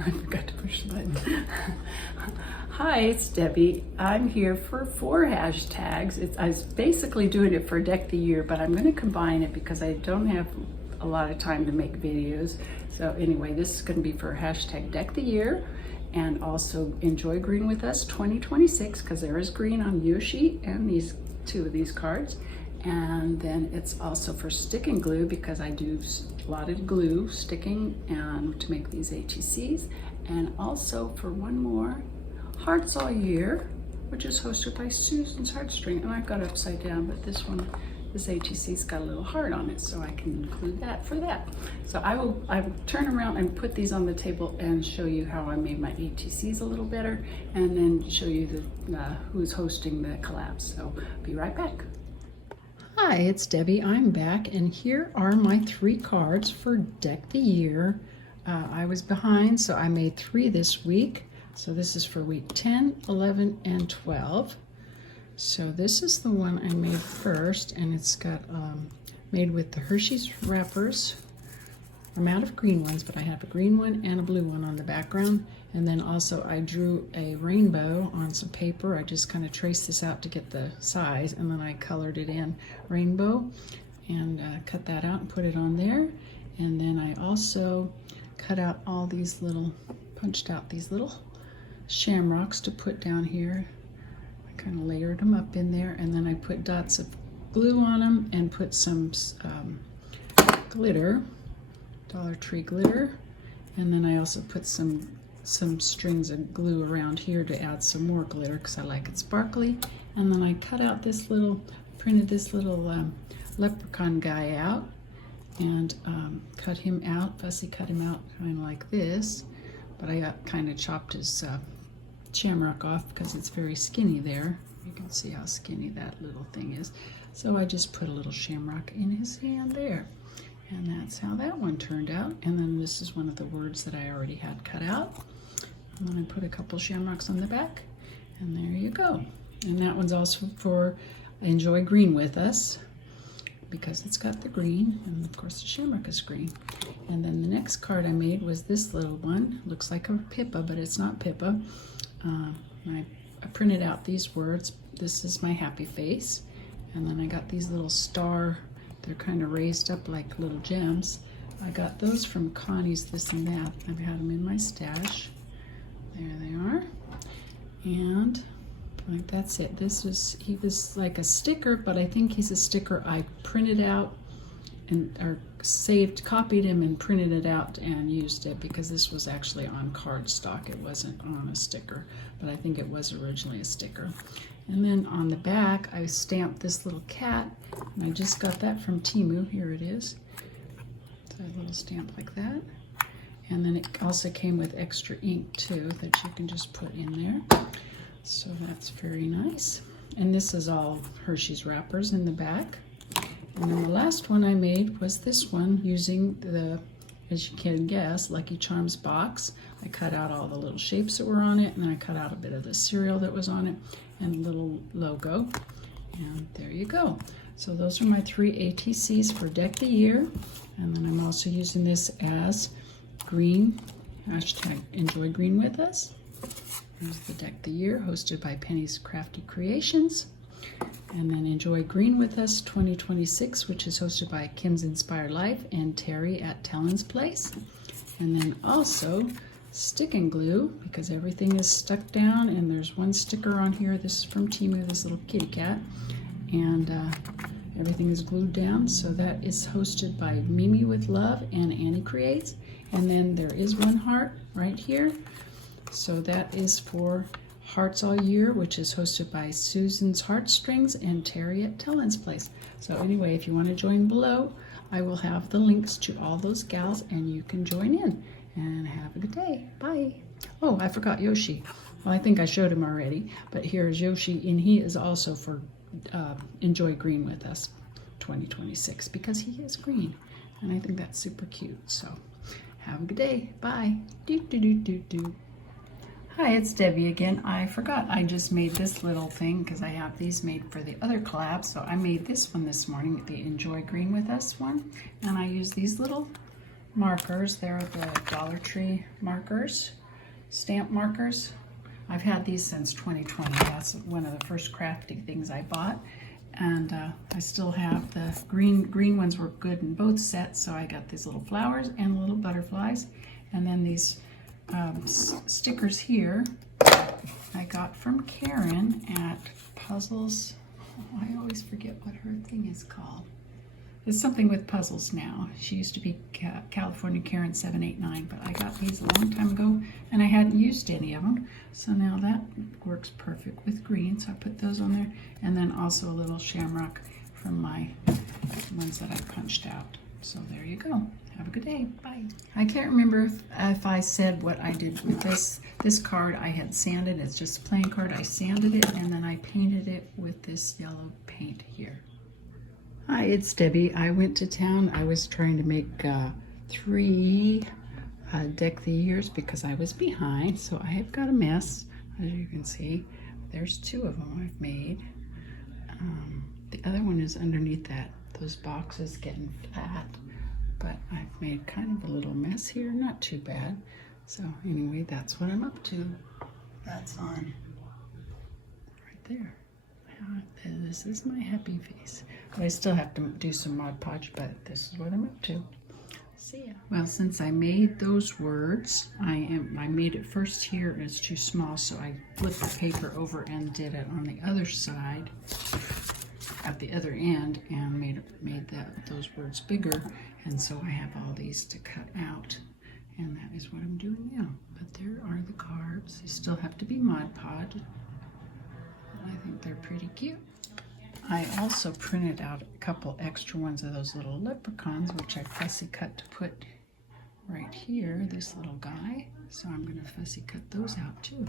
I forgot to push the button. Hi, it's Debbie. I'm here for 4 hashtags. I was basically doing it for Deck the Year, but I'm going to combine it because I don't have a lot of time to make videos. So anyway, this is going to be for hashtag Deck the Year, and also Enjoy Green with Us 2026, because there is green on Yoshi and these 2 of these cards. And then it's also for stick and glue, because I do a lot of glue sticking and to make these ATCs. And also for one more, Hearts All Year, which is hosted by Susan's Heartstring. And I've got it upside down, but this ATC's got a little heart on it, so I can include that for that. So I will turn around and put these on the table and show you how I made my ATCs a little better, and then show you who's hosting the collabs. So be right back. Hi, it's Debbie. I'm back, and here are my 3 cards for Deck the Year. I was behind, so I made 3 this week. So this is for week 10, 11, and 12. So this is the one I made first, and it's got made with the Hershey's wrappers. I'm out of green ones, but I have a green one and a blue one on the background. And then also I drew a rainbow on some paper. I just kind of traced this out to get the size, and then I colored it in rainbow and cut that out and put it on there. And then I also cut out all these little, punched out these little shamrocks to put down here. I kind of layered them up in there, and then I put dots of glue on them and put some glitter, Dollar Tree glitter. And then I also put some strings of glue around here to add some more glitter because I like it sparkly. And then I cut out this little, printed this little leprechaun guy out, and cut him out, fussy cut him out kind of like this. But I kind of chopped his shamrock off because it's very skinny there. You can see how skinny that little thing is. So I just put a little shamrock in his hand there. And that's how that one turned out. And then this is one of the words that I already had cut out. And then I put a couple shamrocks on the back, and there you go. And that one's also for Enjoy Green with Us, because it's got the green, and of course the shamrock is green. And then the next card I made was this little one. Looks like a Pippa, but it's not Pippa. I printed out these words. This is my happy face. And then I got these little star, they're kind of raised up like little gems. I got those from Connie's This and That. I've had them in my stash. There they are. And like that's it. He was like a sticker, but I think he's a sticker I printed out or copied him and printed it out and used it, because this was actually on cardstock. It wasn't on a sticker, but I think it was originally a sticker. And then on the back, I stamped this little cat, and I just got that from Temu. Here it is. It's a little stamp like that. And then it also came with extra ink too that you can just put in there. So that's very nice. And this is all Hershey's wrappers in the back. And then the last one I made was this one using the, as you can guess, Lucky Charms box. I cut out all the little shapes that were on it, and then I cut out a bit of the cereal that was on it and a little logo. And there you go. So those are my 3 ATCs for Deck the Year. And then I'm also using this as green, hashtag Enjoy Green with Us. Here's the Deck the Year, hosted by Penny's Crafty Creations. And then Enjoy Green with Us 2026, which is hosted by Kim's Inspired Life and Terry at TellensPlace. And then also stick and glue, because everything is stuck down, and there's one sticker on here. This is from Temu, this little kitty cat. And everything is glued down. So that is hosted by Mimi with Love and Annie Creates. And then there is one heart right here. So that is for Hearts All Year, which is hosted by Susan's Heartstrings and Terry at TellensPlace. So anyway, if you want to join below, I will have the links to all those gals, and you can join in. And have a good day. Bye. Oh, I forgot Yoshi. Well, I think I showed him already, but here's Yoshi, and he is also for Enjoy Green with Us 2026, because he is green, and I think that's super cute. So have a good day. Bye. Do, do, do, do, do. Hi, it's Debbie again. I forgot I just made this little thing because I have these made for the other collab. So I made this one this morning, the Enjoy Green with Us one. And I used these little markers. They're the Dollar Tree markers, stamp markers. I've had these since 2020. That's one of the first crafty things I bought. And I still have the green ones were good in both sets, so I got these little flowers and little butterflies. And then these stickers here I got from Karen at Puzzles. Oh, I always forget what her thing is called. It's something with puzzles now. She used to be California Karen 789, but I got these a long time ago and I hadn't used any of them. So now that works perfect with green. So I put those on there. And then also a little shamrock from my ones that I punched out. So there you go. Have a good day. Bye. I can't remember if I said what I did with this card. I had sanded. It's just a plain card. I sanded it and then I painted it with this yellow paint here. Hi, it's Debbie. I went to town. I was trying to make 3 deck the years because I was behind. So I have got a mess, as you can see. There's 2 of them I've made. The other one is underneath those boxes getting flat. But I've made kind of a little mess here. Not too bad. So anyway, that's what I'm up to. That's on right there. This is my happy face. But I still have to do some Mod Podge, but this is what I'm up to. See ya. Well, since I made those words, I made it first here and it's too small, so I flipped the paper over and did it on the other side, at the other end, and made those words bigger. And so I have all these to cut out, and that is what I'm doing now. But there are the cards. They still have to be Mod Podge. I think they're pretty cute. I also printed out a couple extra ones of those little leprechauns, which I fussy cut to put right here, this little guy. So I'm going to fussy cut those out too.